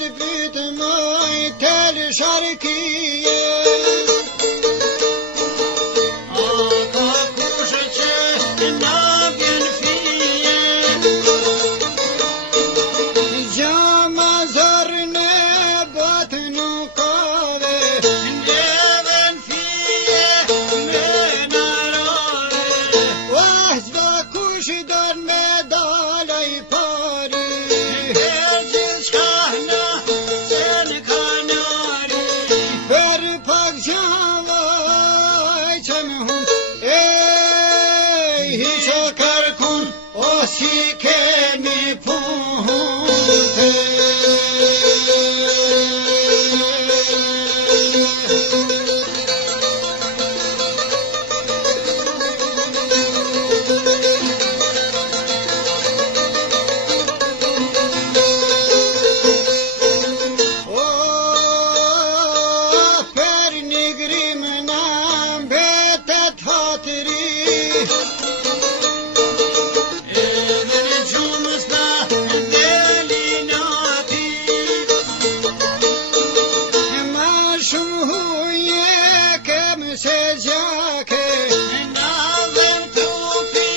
të pytë mëj tel sharkije. A ka kush që na vjen fije, Gjama zërën e botë nuk kave, neve fije me narare. Çdo kush don me dalaj pari, Gjithçka na sen kanari, për pak gjallaj që më hun, hiqo kërkun, o si kemi punë. Per një grimë na mbetet hatëri, edhe në gjumës na delin ati. ma shumë huje kem se gjake, Na dhem trupi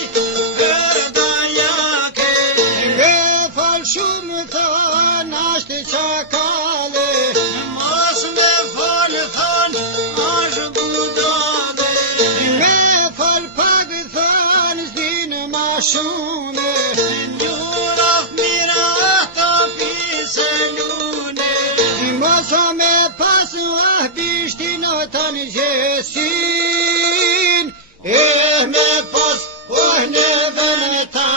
për dajake, me fal shumë thon ashtë qakale, mos me fol thon është budale. me fal pak thon s'din ma shume, Njuraf mira ato pise lune, mos o me pas bishtin o tan gjesin, me pas neve me ta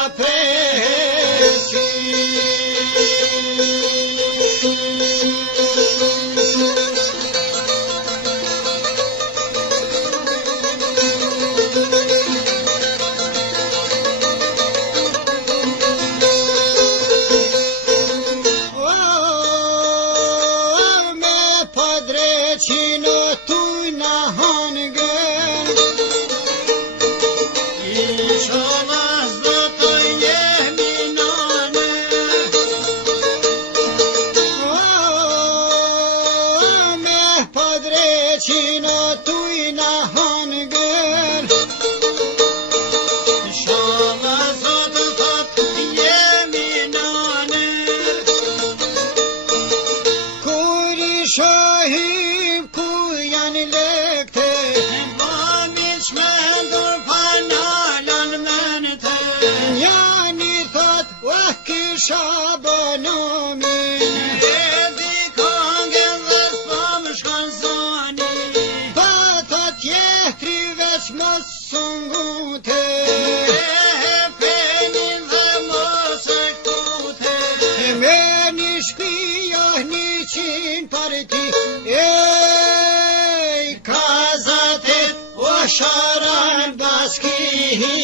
me padreqin tuj na hangën, inshallah s'do të jemi nane. me padreqin tuj na hangën, Inshallah sot thot jemi nane. kur i shohim ku janë lekte, Mami qmendur pa nalan menete, njani thot kisha banomin,edi kongen dhe s'pam shkon zoni. pa thot jetri veç mos sungute, E penin dhe mos e kute, me një shpia 100 parti, kazatet o sharan baskije.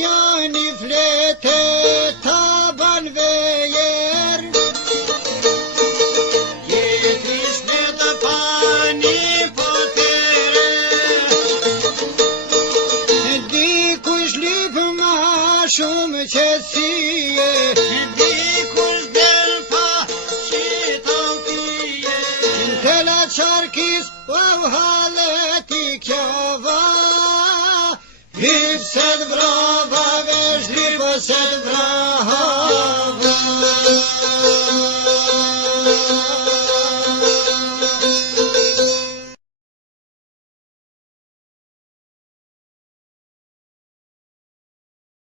Njani flete taban vejer, jetris me të pani potere. dikush lip ma shumë qësie, Dikush del pa qiton pije, tela qarkis haleti kjava, hipset vrava vesh lipset vraha.